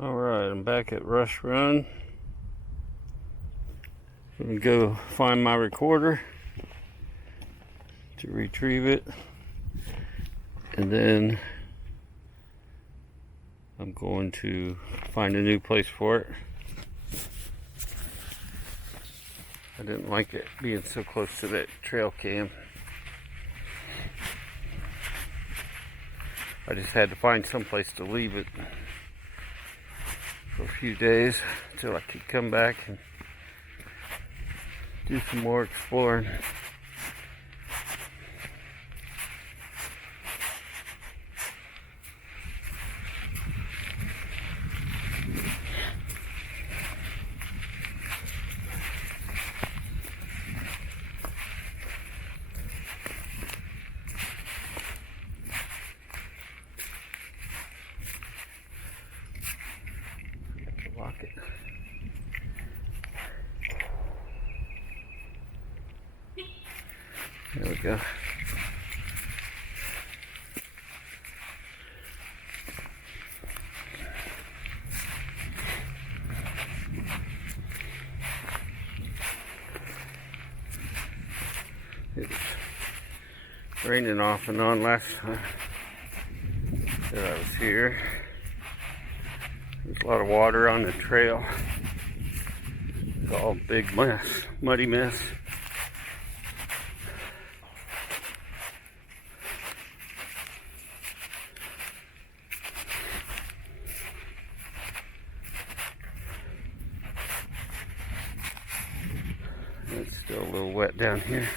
Alright, I'm back at Rush Run. I'm gonna go find my recorder to retrieve it, and then I'm going to find a new place for it. I didn't like it being so close to that trail cam. I just had to find some place to leave it for a few days until I could come back and do some more exploring. Lock it. There we go. It was raining off and on last time that I was here. There's a lot of water on the trail. It's all a big mess, muddy mess. It's still a little wet down here.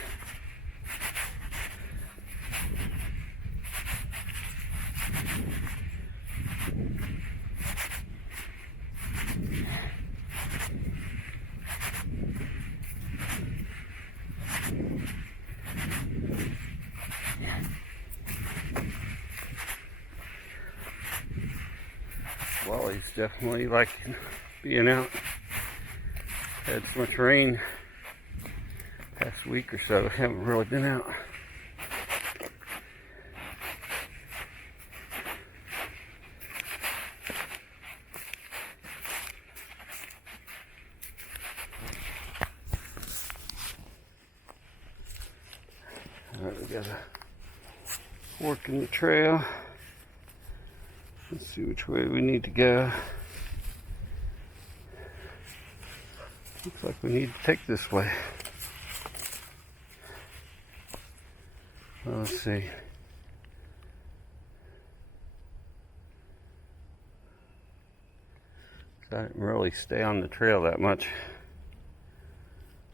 Wally's definitely liking being out. Had so much rain past week or so, haven't really been out. Alright, we got a fork in the trail. Let's see which way we need to go. Looks like we need to take this way. Well, let's see. I didn't really stay on the trail that much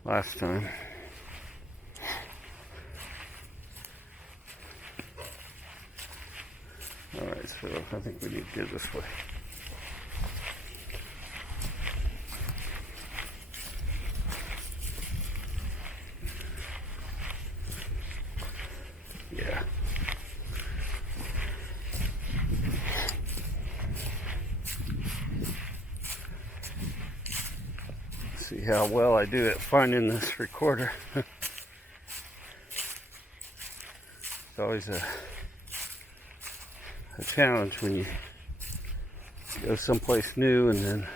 last time. Alright, so I think we need to go this way. Yeah. See how well I do at finding this recorder. It's always a challenge when you go someplace new and then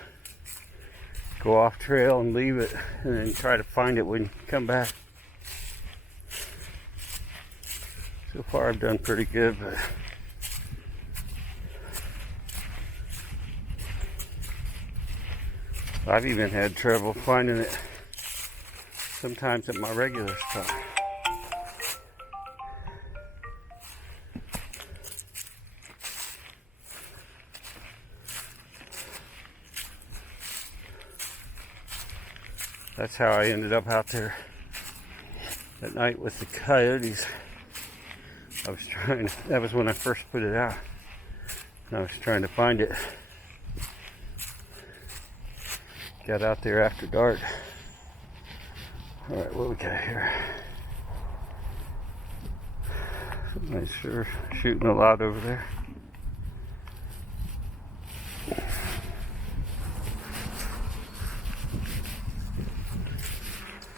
go off trail and leave it and then try to find it when you come back. So far I've done pretty good, but I've even had trouble finding it sometimes at my regular spot. That's how I ended up out there at night with the coyotes. That was when I first put it out. I was trying to find it. Got out there after dark. Alright, what we got here? Nice, sure, shooting a lot over there.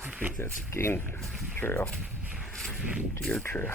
I think that's a game trail, deer trail.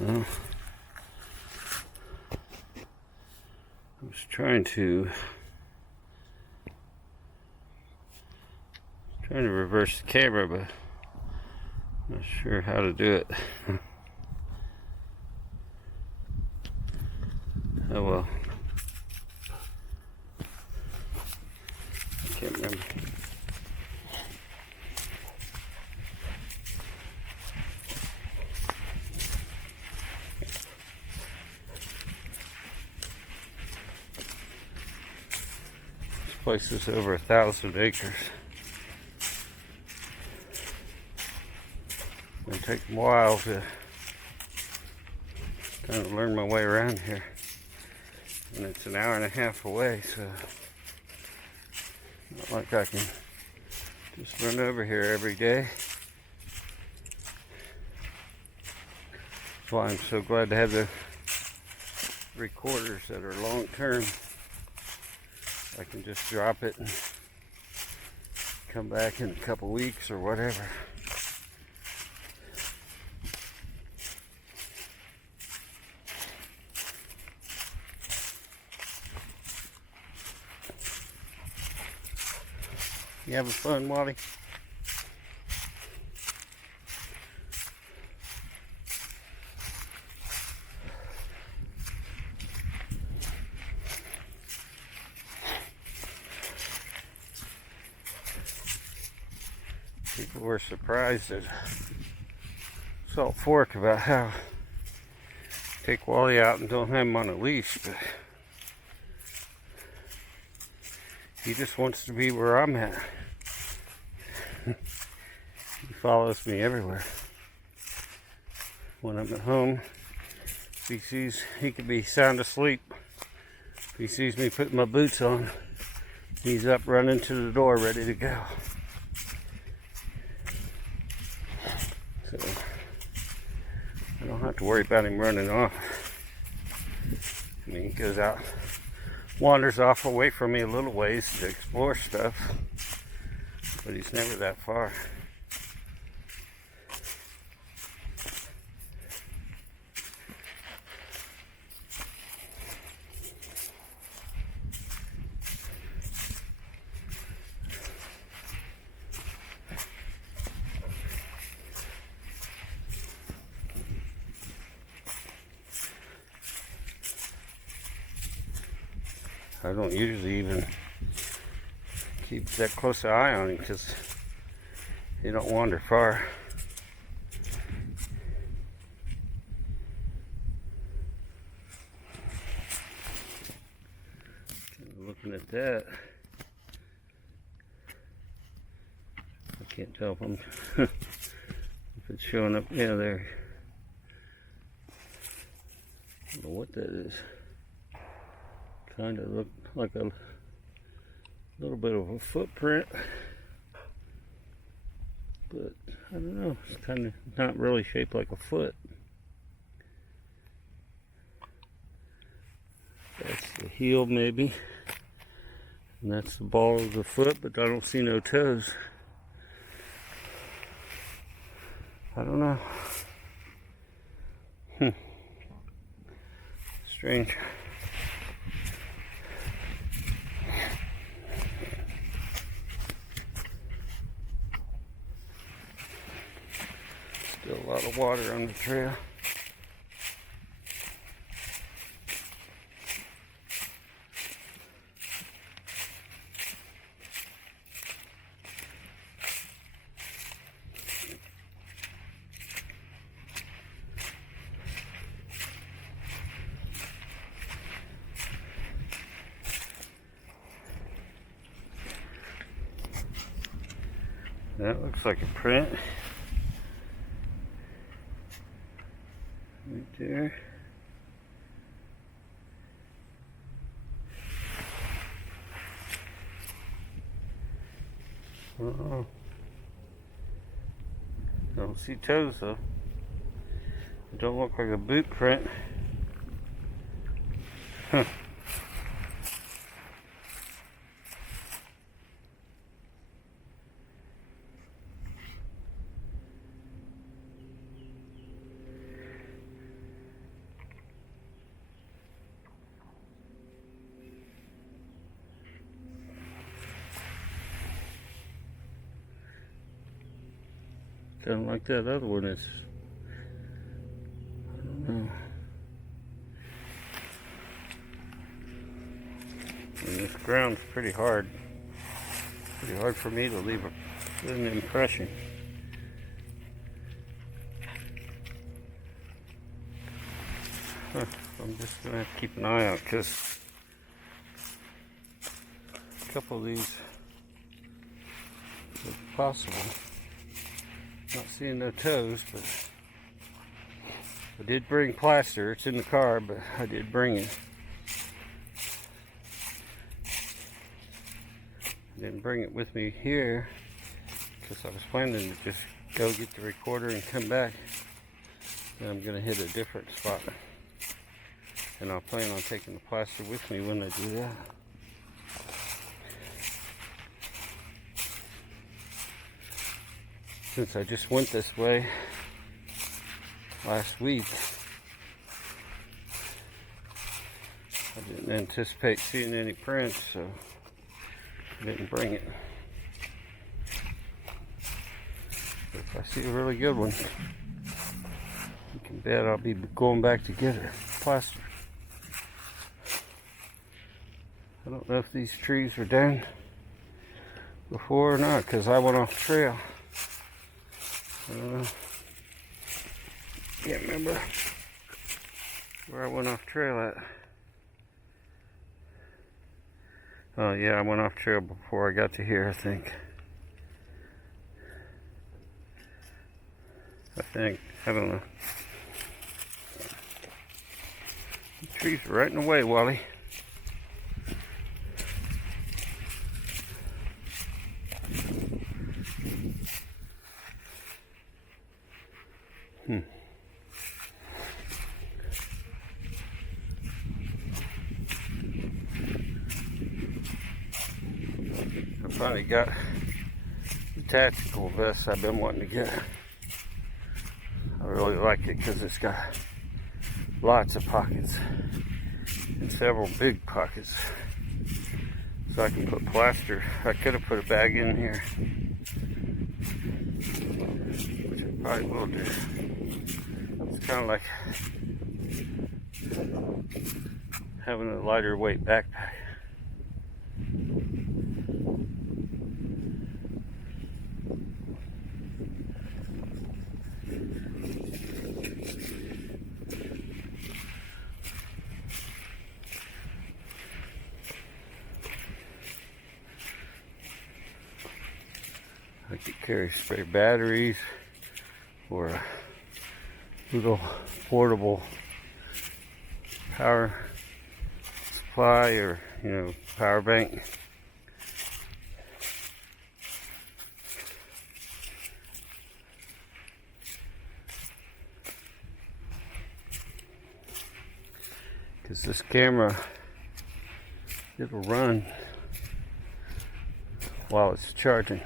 Well, I was trying to reverse the camera, but I'm not sure how to do it. Oh well. I can't remember. This place is over 1,000 acres. It'll take a while to kind of learn my way around here. And it's an hour and a half away, so not like I can just run over here every day. That's why I'm so glad to have the recorders that are long term. I can just drop it and come back in a couple weeks or whatever. You having fun, Wally? People were surprised at Salt Fork about how I take Wally out and don't have him on a leash, but he just wants to be where I'm at. He follows me everywhere. When I'm at home, he could be sound asleep. If he sees me putting my boots on, he's up running to the door ready to go. So I don't have to worry about him running off. I mean, he goes out, wanders off away from me a little ways to explore stuff, but he's never that far. I don't usually even keep that close an eye on him because he don't wander far. Looking at that, I can't tell if I'm if it's showing up. Yeah, there. I don't know what that is. Kind of look like a little bit of a footprint, but I don't know, it's kind of not really shaped like a foot. That's the heel maybe, and that's the ball of the foot, but I don't see no toes. I don't know. Strange. Still a lot of water on the trail. That looks like a print. Right there. Uh-oh. Don't see toes though. It don't look like a boot print. Huh. doesn't like that other one. It's, I don't know. And this ground's pretty hard. Pretty hard for me to leave an impression. Huh, I'm just gonna have to keep an eye out because a couple of these are possible. Not seeing no toes, but I did bring plaster. It's in the car, but I did bring it. I didn't bring it with me here because I was planning to just go get the recorder and come back. And I'm gonna hit a different spot. And I'll plan on taking the plaster with me when I do that. Since I just went this way last week, I didn't anticipate seeing any prints, so I didn't bring it. But if I see a really good one, you can bet I'll be going back to get her plaster. I don't know if these trees were down before or not, because I went off the trail. I don't know. Can't remember where I went off trail at. Oh yeah, I went off trail before I got to here, I think. I don't know. The trees are right in the way, Wally. I finally got the tactical vest I've been wanting to get. I really like it because it's got lots of pockets and several big pockets. So I can put plaster. I could have put a bag in here, which I probably will do. It's kind of like having a lighter weight backpack. I could carry spare batteries or a little portable power supply, or power bank. Because this camera, it'll run while it's charging.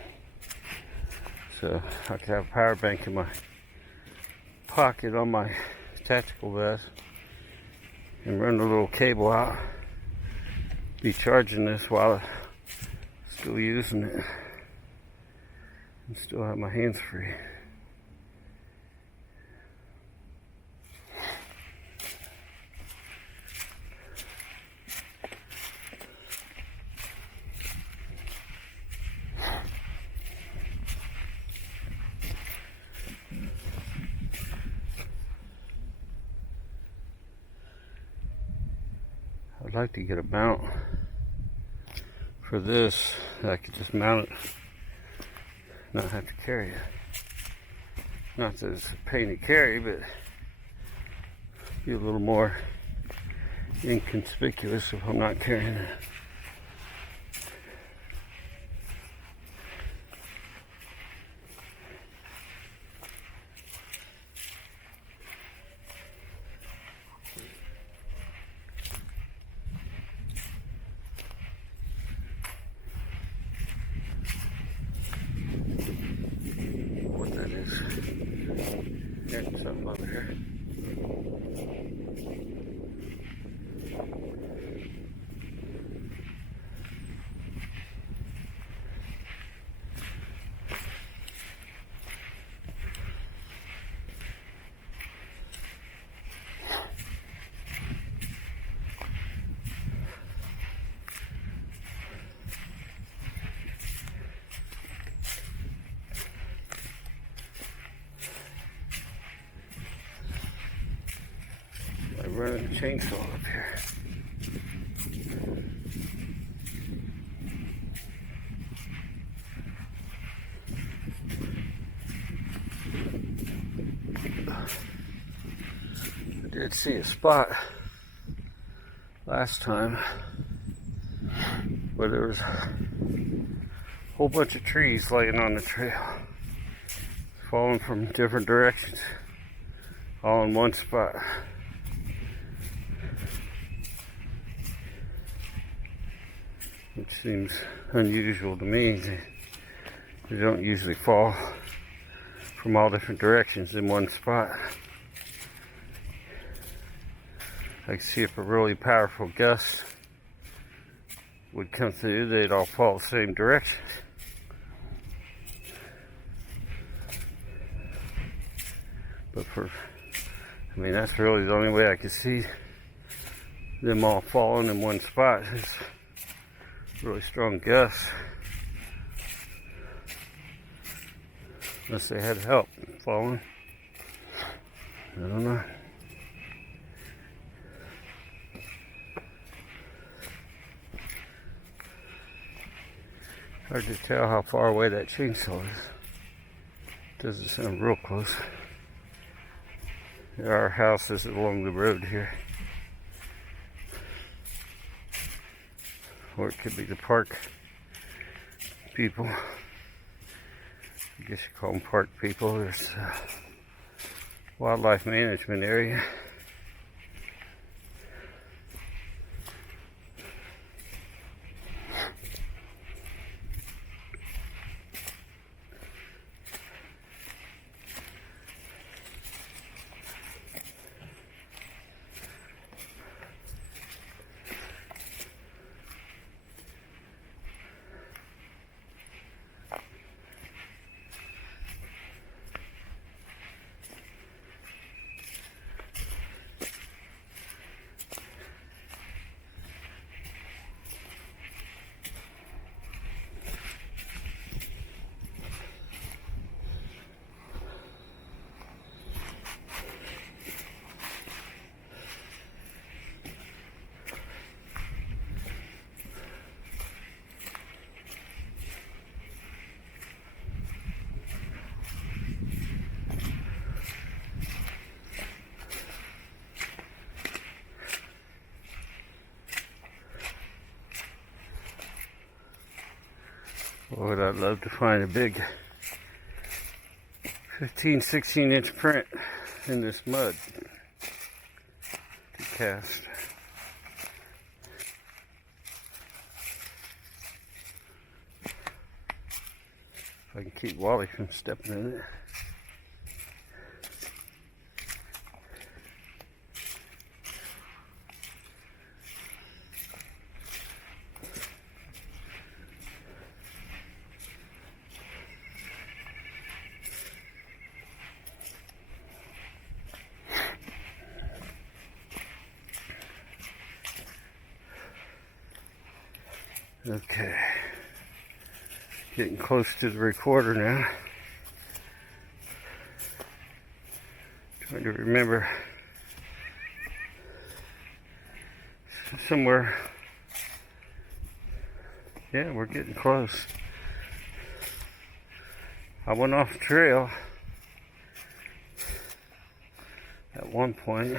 So I could have a power bank in my pocket on my tactical vest and run a little cable out. Be charging this while I'm still using it and still have my hands free. I'd like to get a mount for this that I could just mount it, not have to carry it. Not that it's a pain to carry, but be a little more inconspicuous if I'm not carrying it. There's something over here. running a chainsaw up here. I did see a spot last time where there was a whole bunch of trees laying on the trail, falling from different directions, all in one spot. Which seems unusual to me. They don't usually fall from all different directions in one spot. I can see if a really powerful gust would come through, they'd all fall the same direction. But I mean, that's really the only way I could see them all falling in one spot. Is really strong gusts. Unless they had help falling. I don't know. Hard to tell how far away that chainsaw is. Doesn't sound real close. There are houses along the road here. Or it could be the park people. I guess you call them park people. There's a wildlife management area. Lord, I'd love to find a big 15, 16-inch print in this mud to cast. If I can keep Wally from stepping in it. Okay, getting close to the recorder now. Trying to remember somewhere. Yeah, we're getting close. I went off the trail at one point.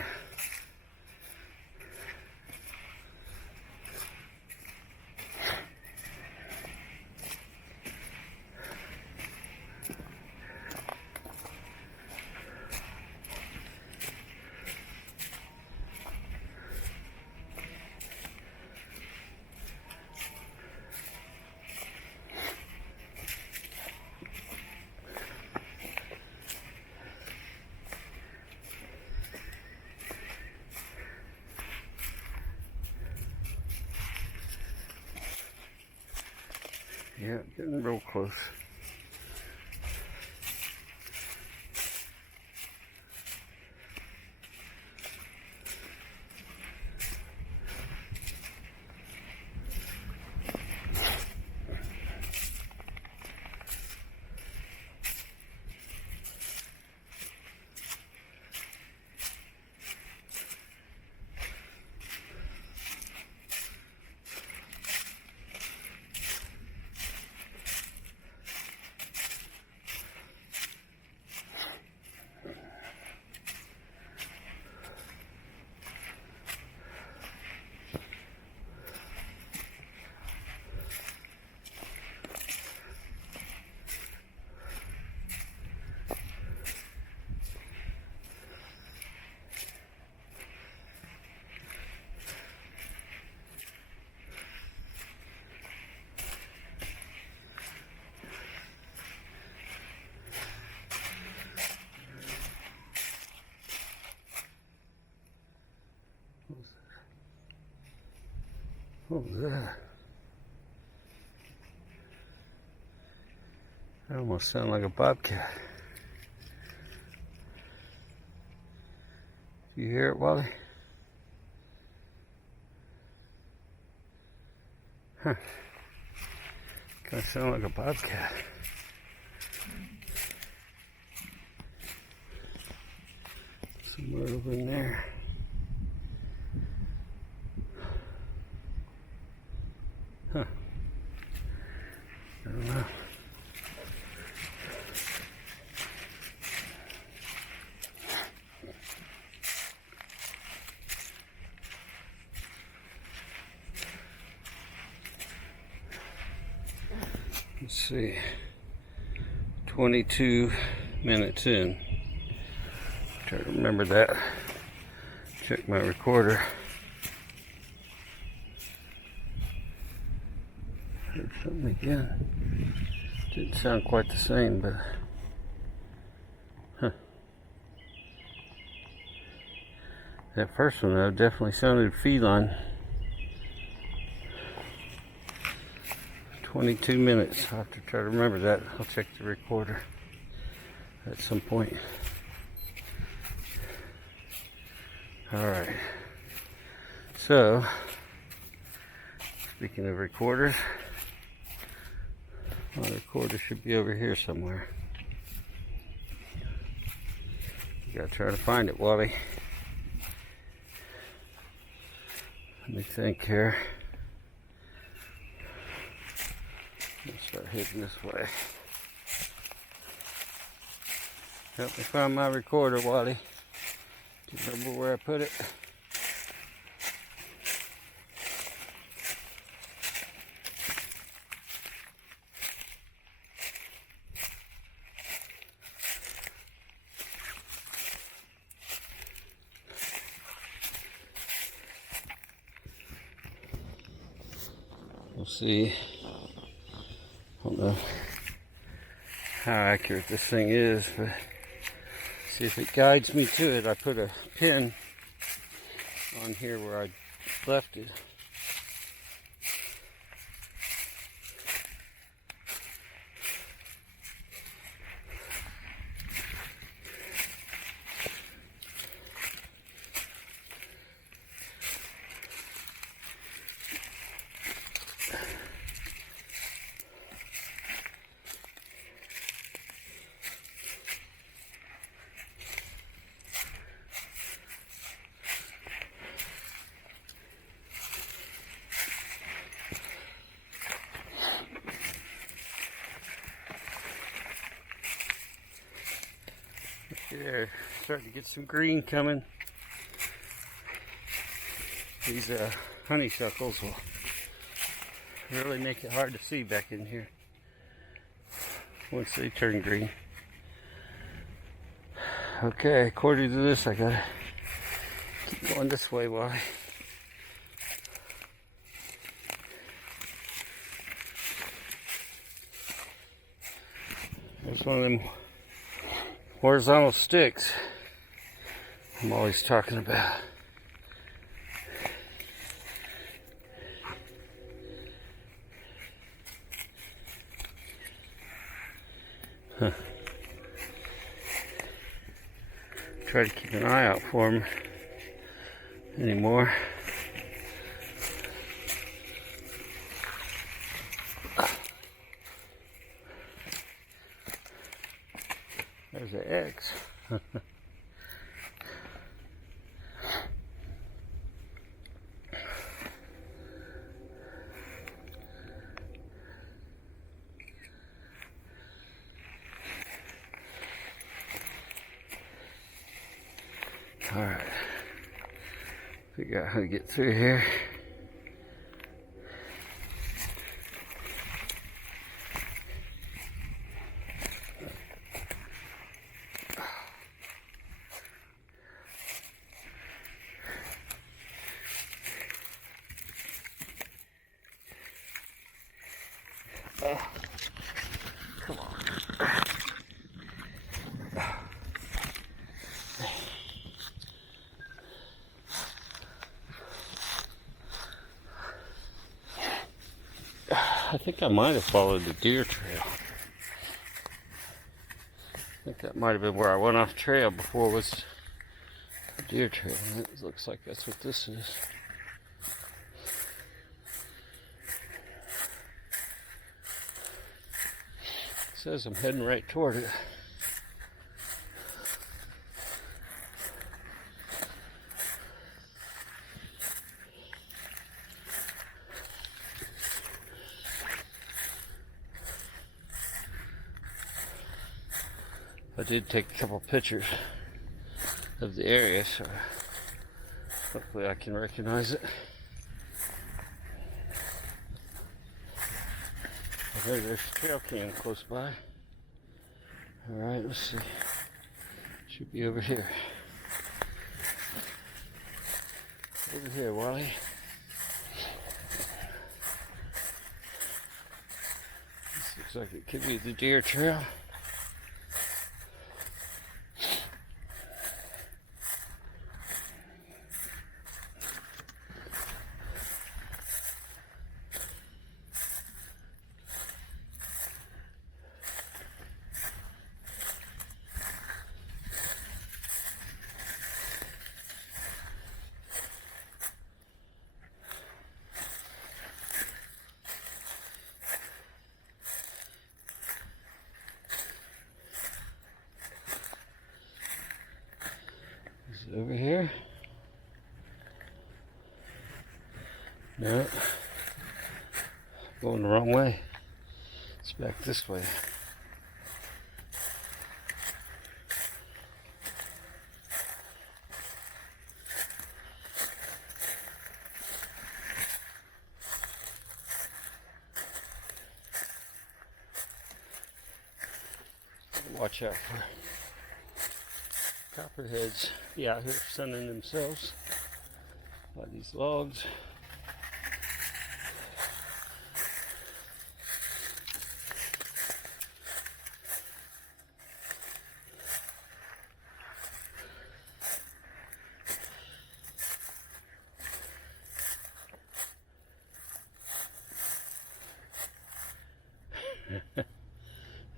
Yeah, getting real close. What was that? That almost sounded like a bobcat. Do you hear it, Wally? Huh. Kind of sound like a bobcat. Somewhere over in there. Huh. I don't know. Let's see. 22 minutes in. Try to remember that. Check my recorder. Heard something again. Didn't sound quite the same, but huh. That first one though definitely sounded feline. 22 minutes. I'll have to try to remember that. I'll check the recorder at some point. Alright. So, speaking of recorders, my recorder should be over here somewhere. You gotta try to find it, Wally. Let me think here. Let's start heading this way. Help me find my recorder, Wally. Do you remember where I put it? We'll see. I don't know how accurate this thing is, but see if it guides me to it. I put a pin on here where I left it. Yeah, starting to get some green coming. These honeysuckles will really make it hard to see back in here once they turn green. Okay, according to this, I gotta keep going this way, Wally. There's one of them horizontal sticks I'm always talking about. Huh. Try to keep an eye out for them anymore. There's an X. Alright. Figure out how to get through here. Come on. I think I might have followed the deer trail. I think that might have been where I went off trail before was the deer trail. And it looks like that's what this is. It says I'm heading right toward it. I did take a couple pictures of the area, so hopefully I can recognize it. Okay, there's a trail cam close by. Alright, let's see. Should be over here. Over here, Wally. This looks like it could be the deer trail. Over here? No. Going the wrong way. It's back this way. Watch out for copperheads be out here sunning themselves by these logs.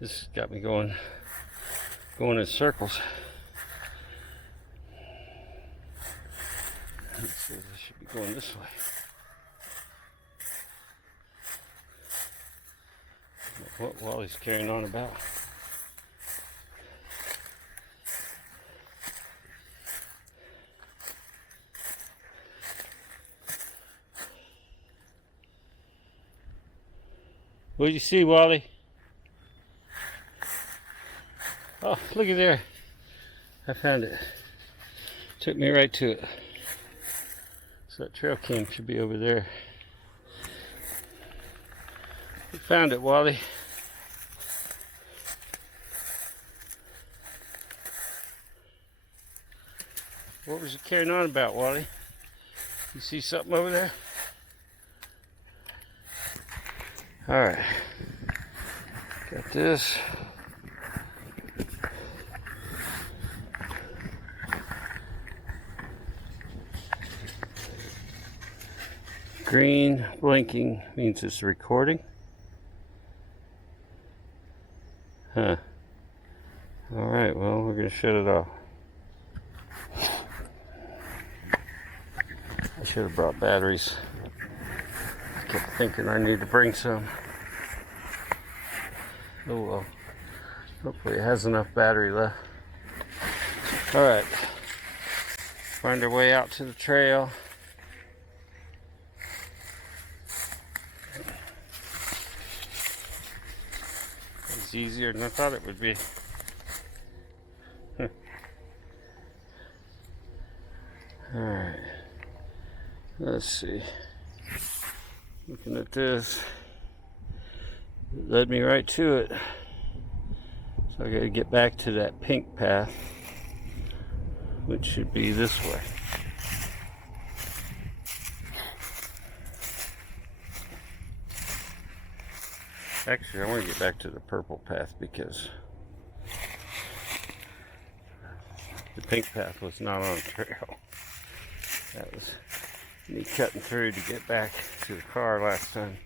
This got me going in circles. So this should be going this way. What Wally's carrying on about? What did you see, Wally? Oh, look at there. I found it. Took me right to it. So that trail cam should be over there. You found it, Wally. What was you carrying on about, Wally? You see something over there? Alright. Got this. Green blinking means it's recording. Huh. Alright, well, we're going to shut it off. I should have brought batteries. I kept thinking I need to bring some. Oh well. Hopefully it has enough battery left. Alright. Find our way out to the trail. It's easier than I thought it would be. Alright. Let's see. Looking at this. It led me right to it. So I gotta get back to that pink path, which should be this way. Actually, I want to get back to the purple path because the pink path was not on the trail. That was me cutting through to get back to the car last time.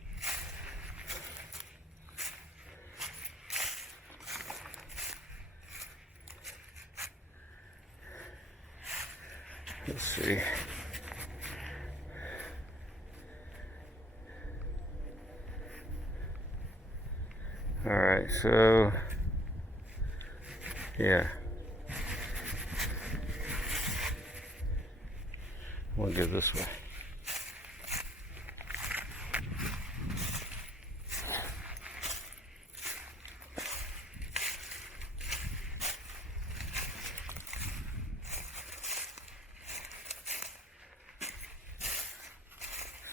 Let's see. Alright, so yeah. We'll go this way.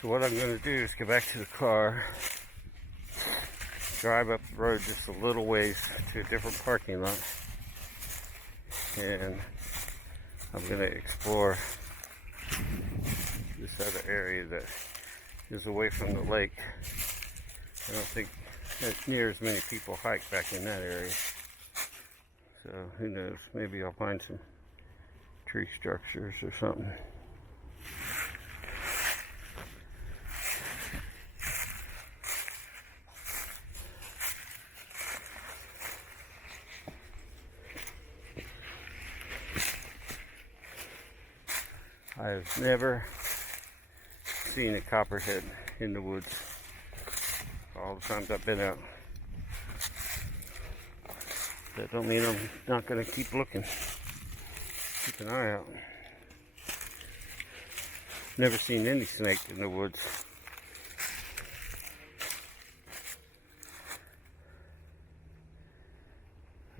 So what I'm going to do is get back to the car, drive up the road just a little ways to a different parking lot, and I'm going to explore this other area that is away from the lake. I don't think that near as many people hike back in that area. So who knows, maybe I'll find some tree structures or something. I've never seen a copperhead in the woods all the times I've been out. That don't mean I'm not going to keep looking. Keep an eye out. Never seen any snake in the woods.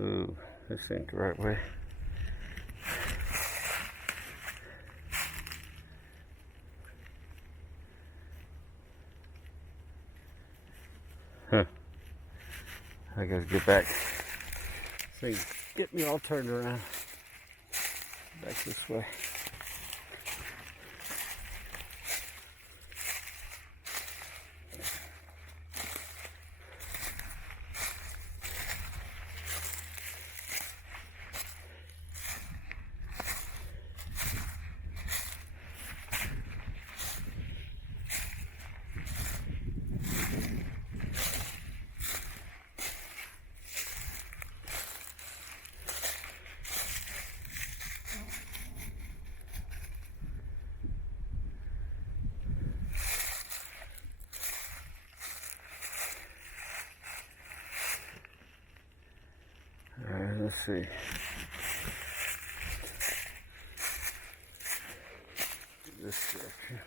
Ooh, this ain't the right way. Huh. I gotta get back. So get me all turned around. Back this way. Let's see. This direction.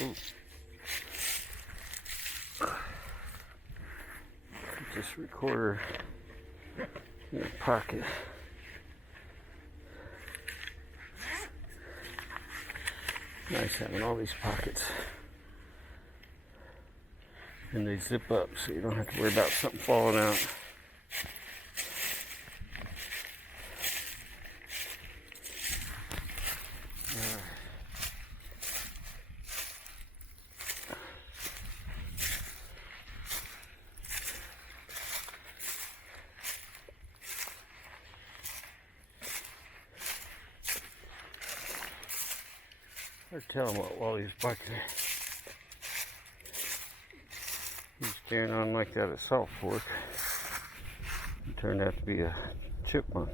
Ooh. This recorder in a pocket. Nice having all these pockets. And they zip up so you don't have to worry about something falling out. Or tell him what while he's back there. He's carrying on like that at Salt Fork. It turned out to be a chipmunk.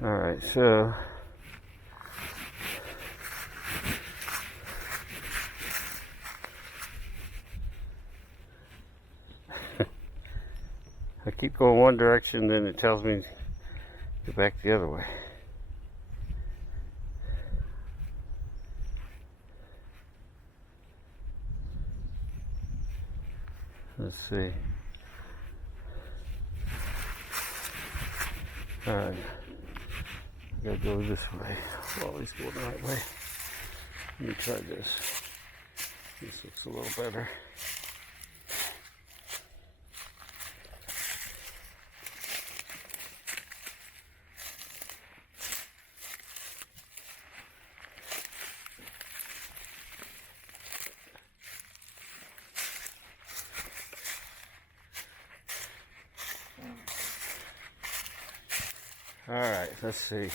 Alright, so I keep going one direction, then it tells me to go back the other way. Let's see. Alright. I gotta go this way. Always go the right way. Let me try this. This looks a little better. Alright, let's see. I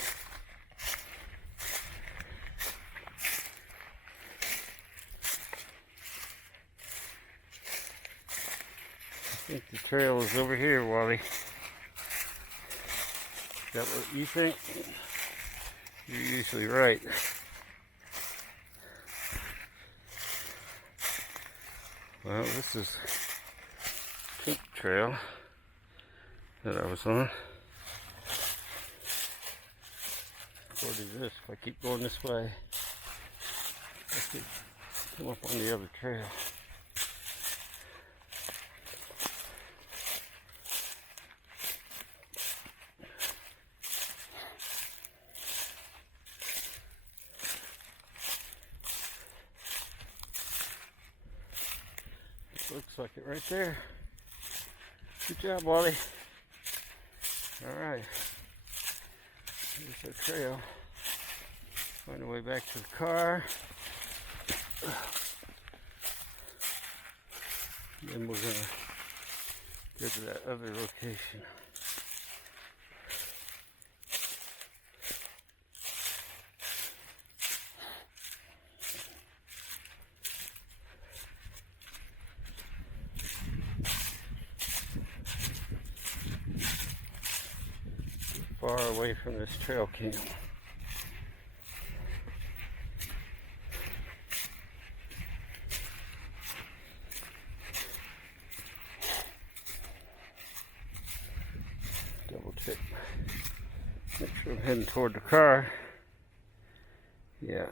think the trail is over here, Wally. Is that what you think? You're usually right. Well, this is Pink Trail that I was on. According to this, if I keep going this way, I could come up on the other trail. Looks like it right there. Good job, Wally. Alright. Here's our trail. Find a way back to the car. Then we're going to go to that other location. Far away from this trail cam. Double check. Make sure I'm heading toward the car. Yeah.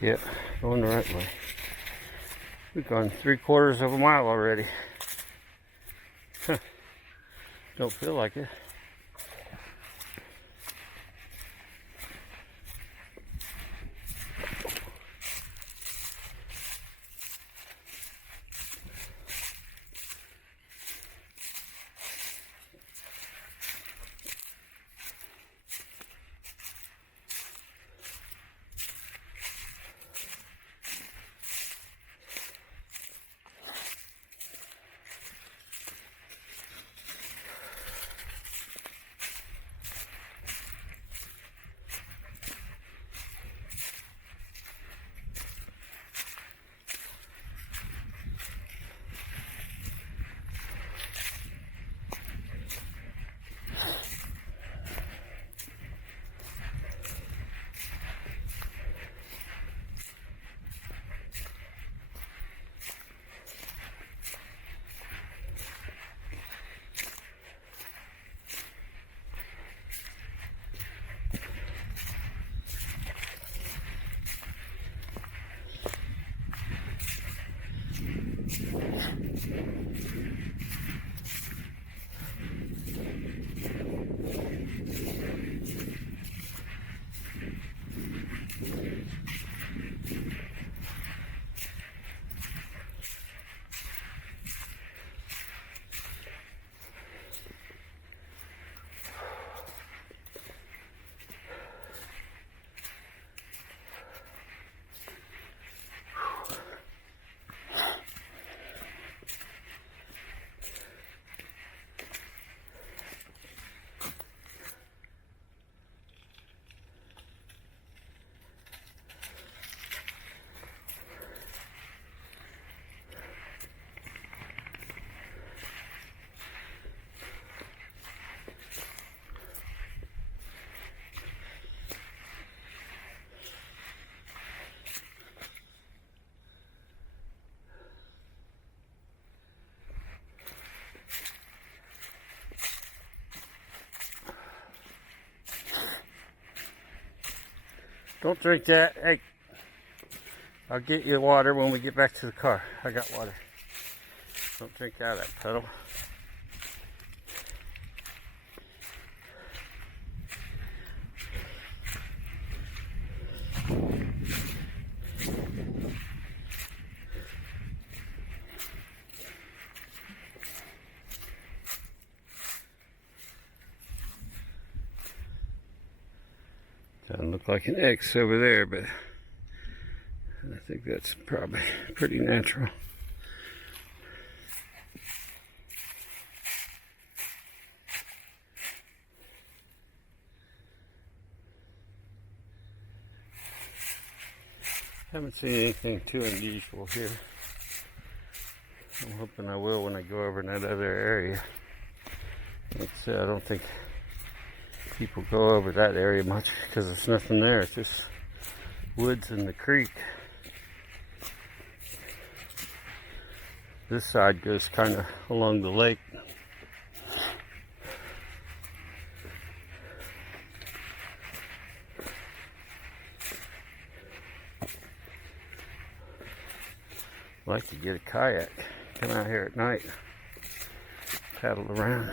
Yeah, going the right way. We've gone 3/4 of a mile already. Don't feel like it. Don't drink that. Hey, I'll get you water when we get back to the car. I got water. Don't drink out of that puddle. Doesn't look like an X over there, but And I think that's probably pretty natural. Haven't seen anything too unusual here. I'm hoping I will when I go over in that other area. Like I said, I don't think people go over that area much because there's nothing there. It's just woods and the creek. This side goes kind of along the lake. I'd like to get a kayak, come out here at night, paddle around.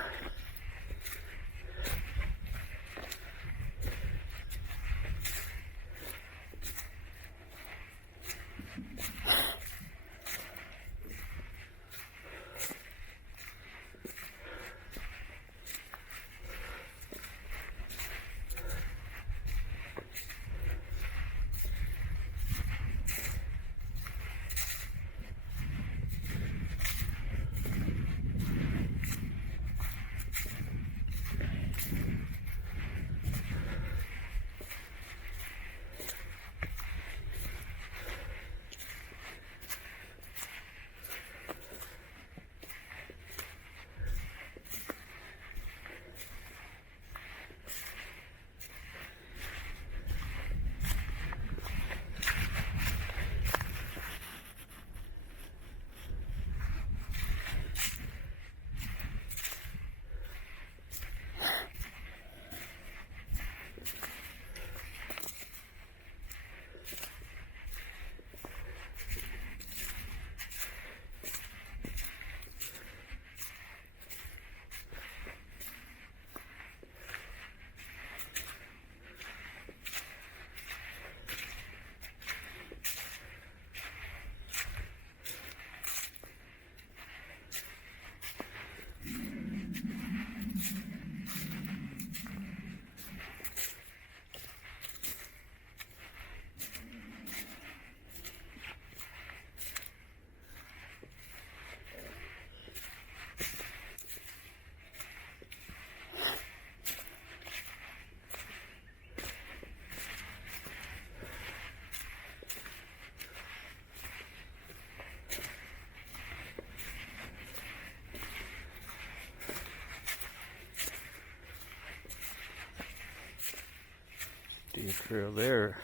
Deer trail there.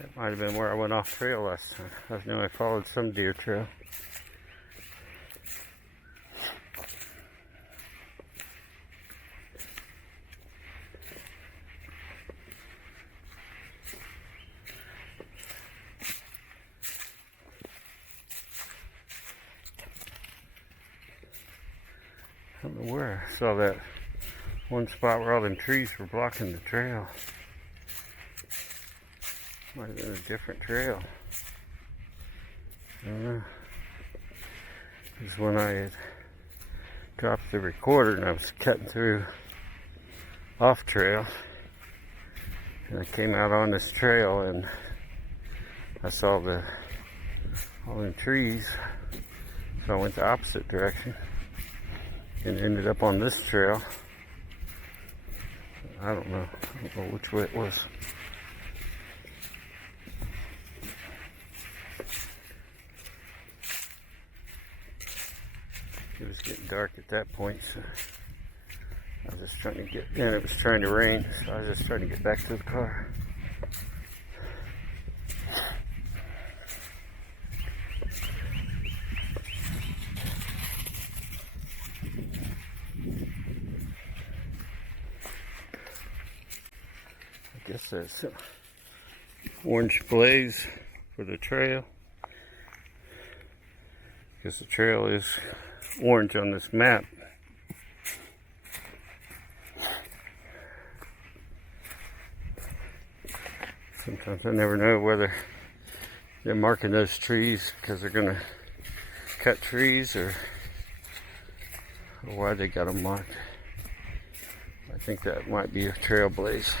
That might have been where I went off trail last time. I know I followed some deer trail. I don't know where I saw that one spot where all them trees were blocking the trail. Might have been a different trail. I don't know. This is when I had dropped the recorder and I was cutting through off trail. And I came out on this trail and I saw all the trees. So I went the opposite direction and ended up on this trail. I don't know which way it was. It was getting dark at that point, so I was just trying to get in. It was trying to rain, so I was just trying to get back to the car. I guess there's orange blaze for the trail. Because the trail is orange on this map. Sometimes I never know whether they're marking those trees because they're going to cut trees or why they got them marked. Like think that might be a trail blaze.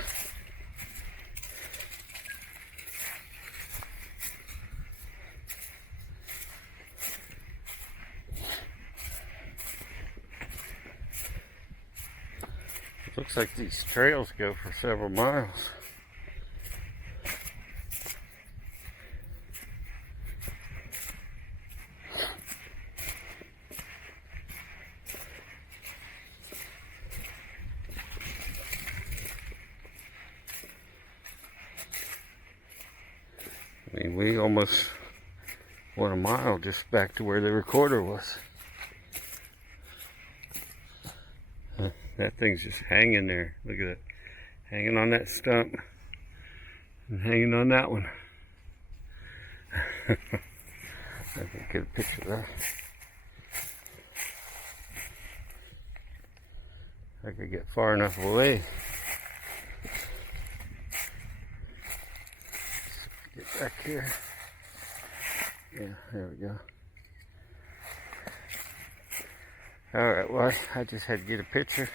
It looks like these trails go for several miles. I mean, we almost went a mile just back to where the recorder was. That thing's just hanging there. Look at it. Hanging on that stump. And hanging on that one. I can get a picture of that. I could get far enough away. Get back here. Yeah, there we go. Alright, well, I just had to get a picture.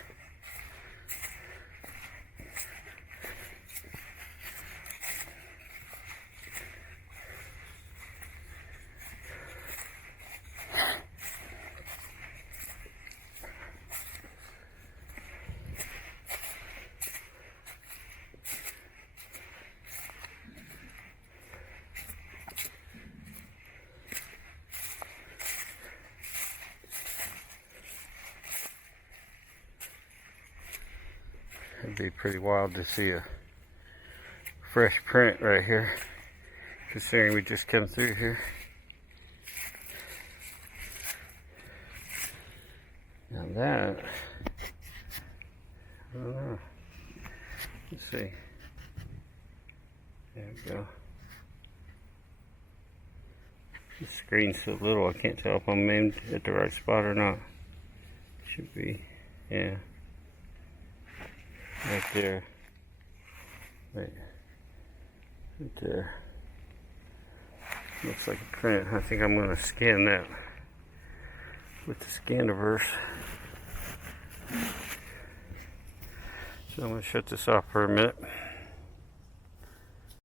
It'd be pretty wild to see a fresh print right here, considering we just come through here. Now that, I don't know. Let's see. There we go. The screen's so little, I can't tell if I'm aimed at the right spot or not. Should be, yeah. Right there. Right there. Looks like a print. I think I'm going to scan that with the Scaniverse. So I'm going to shut this off for a minute.